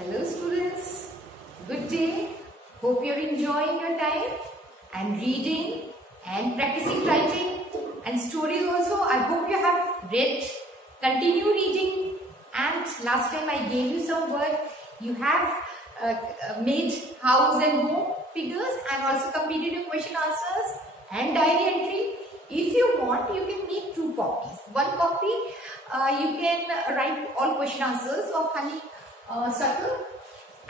Hello students, good day. Hope you're enjoying your time and reading and practicing writing and stories also. I hope you have read, continue reading, and last time I gave you some work. You have made house and home figures and also completed your question answers and diary entry. If you want, you can make 2 copies. One copy you can write all question answers of honey circle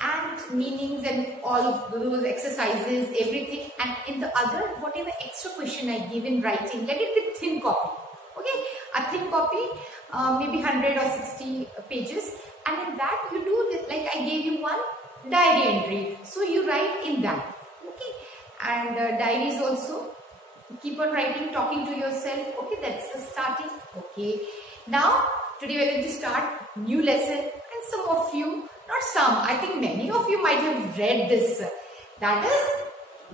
and meanings and all of those exercises, everything, and in the other whatever extra question I give in writing, let it be thin copy. Okay, a thin copy, maybe 100 or 60 pages, and in that you do this, like I gave you one diary entry, so you write in that. Okay, and diaries also, keep on writing, talking to yourself. Okay, that's the starting. Okay, now today we are going to start new lesson, and some of you, not some, I think many of you might have read this. That is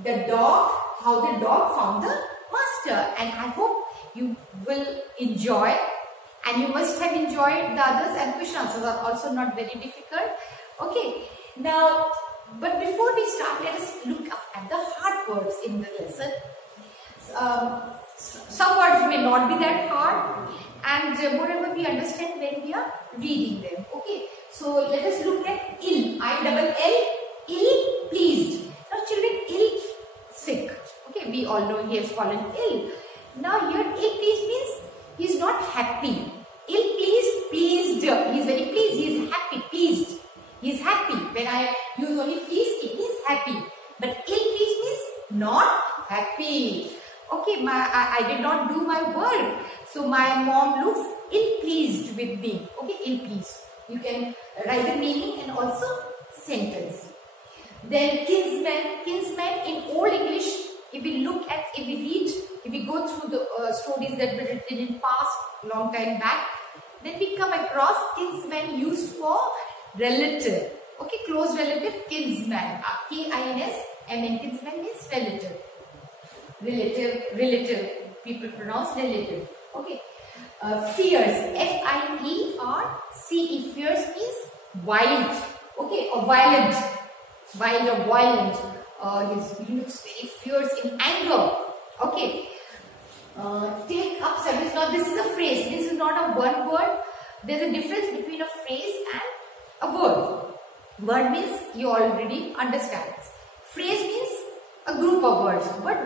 the dog, how the dog found the master, and I hope you will enjoy, and you must have enjoyed the others, and question answers are also not very difficult. Okay, now, but before we start, let us look up at the hard words in the lesson. Some words may not be that hard, and moreover we understand when we are reading them. Okay, so let us look at ill, I-double-L, ill pleased. Now children, ill sick. Okay, we all know he has fallen ill. Now here ill pleased means he is not happy. Ill pleased, pleased. He is very pleased. He is happy. Pleased. He is happy. When I use only pleased, it means happy. But ill pleased means not happy. Okay, I did not do my work, so my mom looks ill-pleased with me. Okay, ill-pleased. You can write the meaning and also sentence. Then kinsman. Kinsman in Old English, if we look at, if we read, if we go through the stories that were written in past, long time back, then we come across kinsman used for relative. Okay, close relative, kinsman. K-I-N-S-M-N, kinsman means relative. Relative, people pronounce relative. Okay, fierce, F-I-E-R-C-E, fierce means wild. Okay, or violent, wild or violent. He looks very fierce in anger. Okay, take up service. Now this is a phrase, this is not a one word. There is a difference between a phrase and a word. Word means you already understand. Phrase means a group of words, but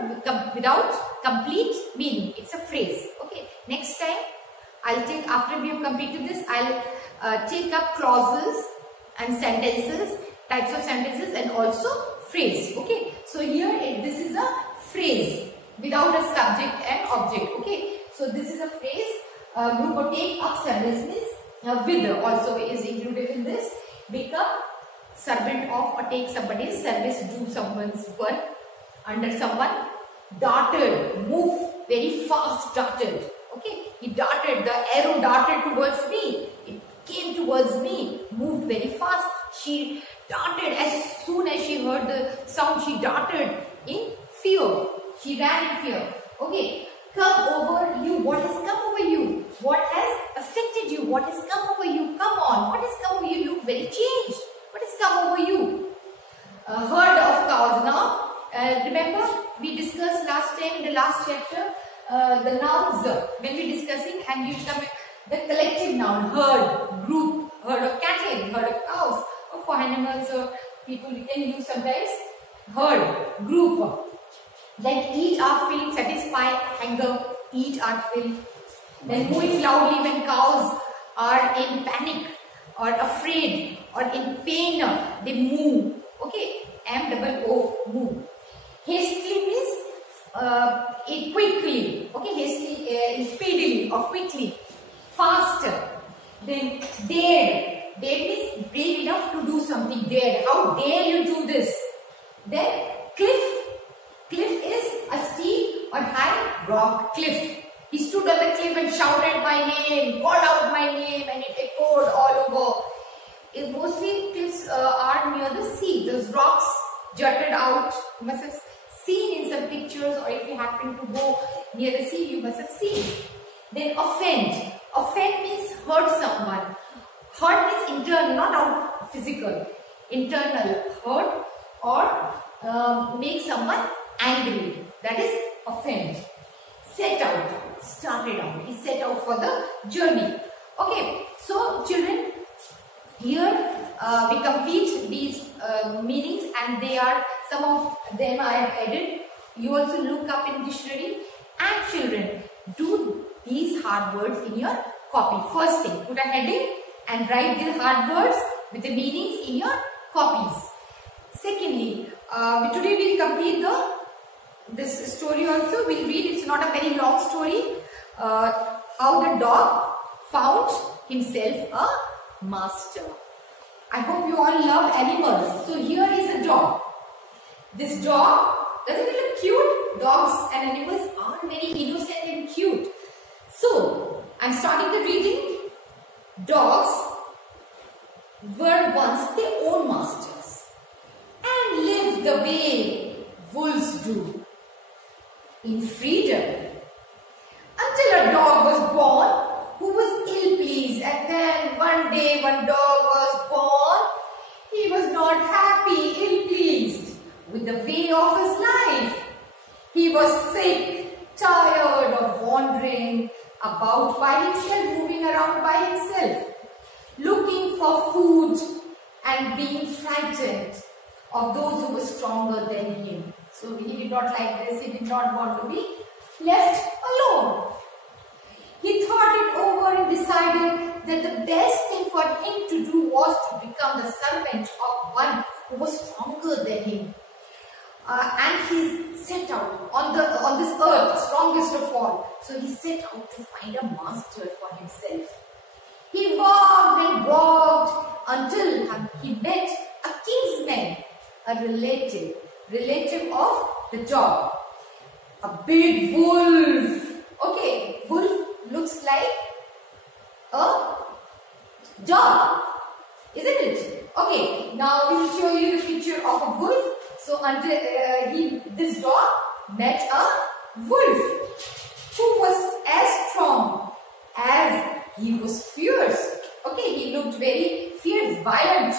without complete meaning. It's a phrase. Okay, next time I'll take, after we have completed this, I'll take up clauses and sentences, types of sentences, and also phrase. Okay, so here this is a phrase without a subject and object. Okay, so this is a phrase. Group or take up service means with also is included in this. Become servant of or take somebody's service, do someone's work under someone. Darted, move very fast, darted. Okay, he darted, the arrow darted towards me, it came towards me, moved very fast. She darted, as soon as she heard the sound, she darted in fear, she ran in fear. Okay, come over you, what has come over you? What has affected you? What has come over you? Come on, what has come over you? You look very changed. What has come over you? Herd of cows. Now, remember we discussed last time in the last chapter the nouns when we discussing, and you come the collective noun, herd, group, herd of cattle, herd of cows, or for animals or people we can use sometimes herd, group. Then eat are filled, satisfy, hunger, eat are filled. Then mooing loudly when cows are in panic or afraid or in pain, they moo. Okay, M-O-O, moo. Hastily means quickly. Okay, hastily is speedily or quickly. Faster. Then dare. Dare means brave enough to do something. Dare. How dare you do this? Then cliff. Cliff is a steep or high rock. Cliff. He stood on the cliff and shouted my name, called out my name, and it echoed all over. Mostly cliffs are near the sea. Those rocks jutted out. You must have seen in some pictures, or if you happen to go near the sea, you must have seen. Then offend. Offend means hurt someone. Hurt means internal, not out physical. internal hurt or make someone angry. That is offend. Set out, started out. He set out for the journey. Okay, so children, here we complete these meanings, and they are, some of them I have added. You also look up in dictionary. And children, do these hard words in your copy. First thing, put a heading and write the hard words with the meanings in your copies. Secondly, today we will complete this story also. We will read, it's not a very long story. How the dog found himself a master. I hope you all love animals. So here is a dog. This dog, doesn't it look cute? Dogs and animals are very innocent and cute. So, I am starting the reading. Dogs were once their own masters and lived the way wolves do, in freedom. Until a dog was born who was ill-pleased, and then one day one dog was born. He was not happy, ill-pleased with the way of his life. He was sick, tired of wandering about by himself, moving around by himself, looking for food and being frightened of those who were stronger than him. So he did not like this. He did not want to be left alone. He thought it over and decided that the best thing for him to do was to become the servant of one who was stronger than him. And he set out on this earth, strongest of all. So he set out to find a master for himself. He walked and walked until he met a kinsman, a relative of the dog, a big wolf. Okay, wolf looks like a dog, isn't it? Okay, now we will show you the picture of a wolf. So until this dog met a wolf who was as strong as he was fierce. Okay, he looked very fierce, violent.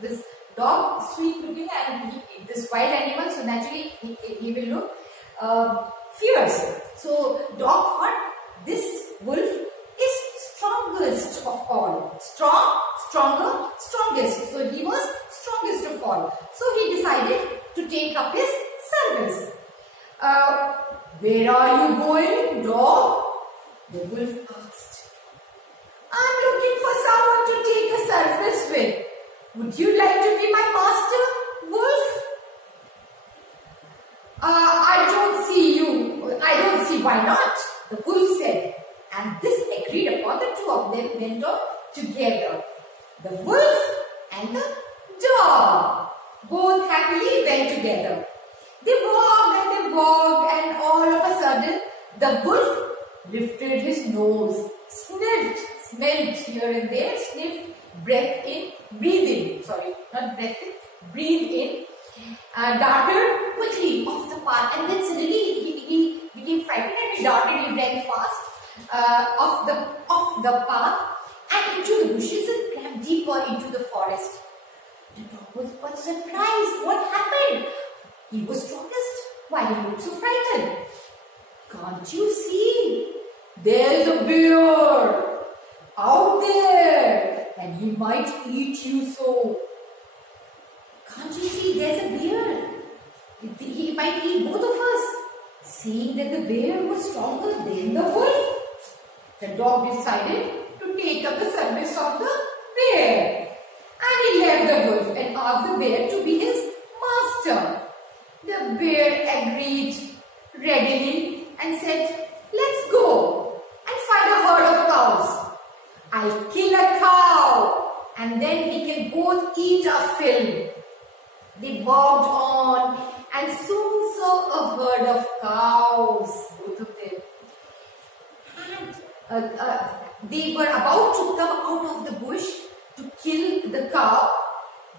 This dog, sweet looking, and this wild animal, so naturally he will look fierce. So dog thought this wolf is strongest of all. Strong, stronger, strongest. So he was strongest of all. So he decided to take up his service. Where are you going, dog? The wolf asked. I'm looking for someone to take a service with. Would you like to be my master, wolf? I don't see you. I don't see why not, the wolf said. And this agreed upon. The two of them went on together. The wolf and the dog both happily went together. They walked, and all of a sudden the wolf lifted his nose, sniffed, smelled here and there, sniffed, breathed in, darted quickly off the path, and then suddenly he became frightened and he darted very fast off the path and into the bushes and crept deeper into the forest. The dog was but surprised. What happened? He was strongest. Why he looked so frightened? Can't you see? There's a bear out there and he might eat you so. Can't you see there's a bear? He might eat both of us. Seeing that the bear was stronger than the wolf, the dog decided to take up the service of the bear. And he left the wolf and asked the bear to be his master. The bear agreed readily and said, let's go and find a herd of cows. I'll kill a cow and then we can both eat our fill. They walked on and soon saw a herd of cows, both of them. And they were about to come out of the bush to kill the cow,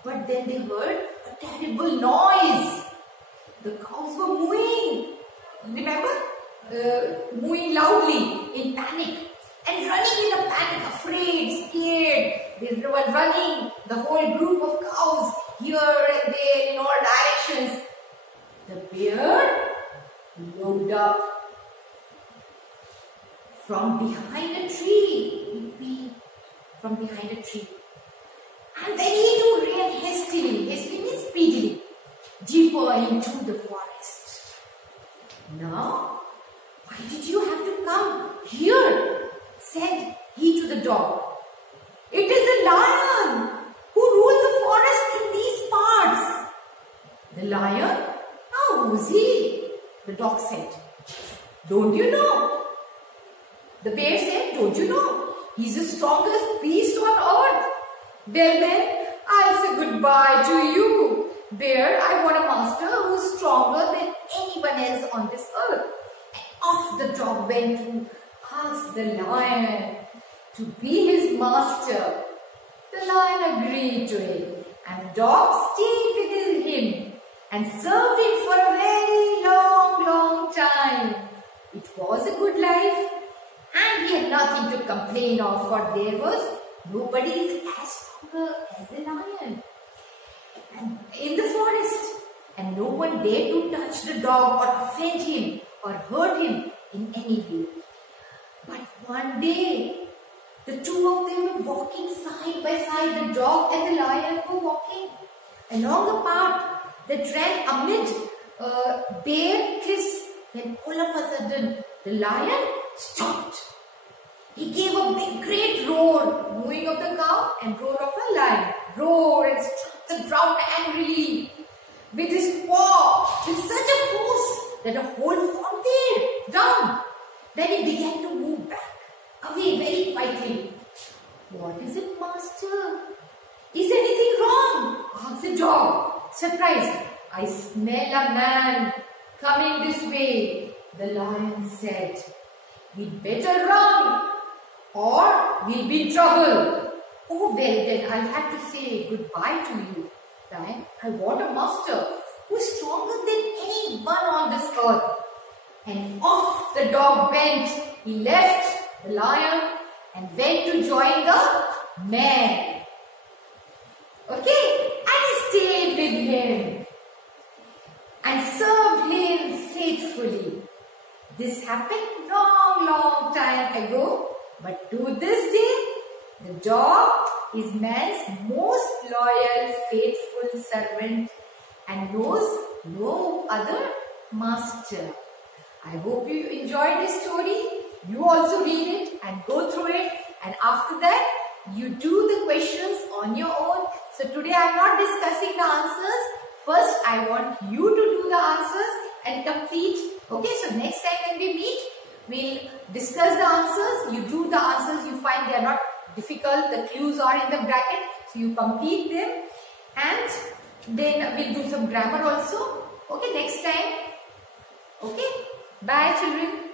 but then they heard a terrible noise. The cows were mooing. Remember? Mooing loudly in panic and running in a panic, afraid, scared. They were running, the whole group of cows here and there in all directions. The bear looked up from behind a tree. He peeped from behind a tree. And then he too ran hastily. Hastily means speedily. Deeper into the forest. Now, why did you have to come here? Said he to the dog. It is the lion who rules the forest in these parts. The lion? Oh, who's he? The dog said. Don't you know? The bear said, don't you know? He's the strongest beast on earth. Well then, I'll say goodbye to you. Bear, I want a master who's stronger than anyone else on this earth. And off the dog went to ask the lion to be his master. The lion agreed to it, and the dog stayed with him and served him for a very long time. It was a good life, and he had nothing to complain of, for there was nobody as stronger as a lion and in the forest, and no one dared to touch the dog or offend him or hurt him in any way. But one day, the two of them were walking side by side. The dog and the lion were walking along a path that ran amid bare cliffs. Then all of a sudden, the lion stopped. He gave a big, great roar, mooing of the cow and roar of a lion. Roared and struck the ground angrily with his paw with such a force that a hole formed there, down. Then he began to move back, away very quietly. What is it, master? Is anything wrong? Asked the dog, surprised. I smell a man coming this way. The lion said, we'd better run or we'll be in trouble. Oh, well then I'll have to say goodbye to you. Lion, I want a master who's stronger than anyone on this earth. And off the dog went. He left the lion and went to join the man. Okay, and he stayed with him and served him faithfully. This happened long time ago, but to this day, the dog is man's most loyal, faithful servant and knows no other master. I hope you enjoyed this story. You also read it and go through it, and after that you do the questions on your own. So today I am not discussing the answers. First I want you to do the answers and complete. Okay, so next time when we meet, we'll discuss the answers. You do the answers. You find they are not difficult. The clues are in the bracket, so you complete them, and then we'll do some grammar also. Okay, next time. Okay, bye children.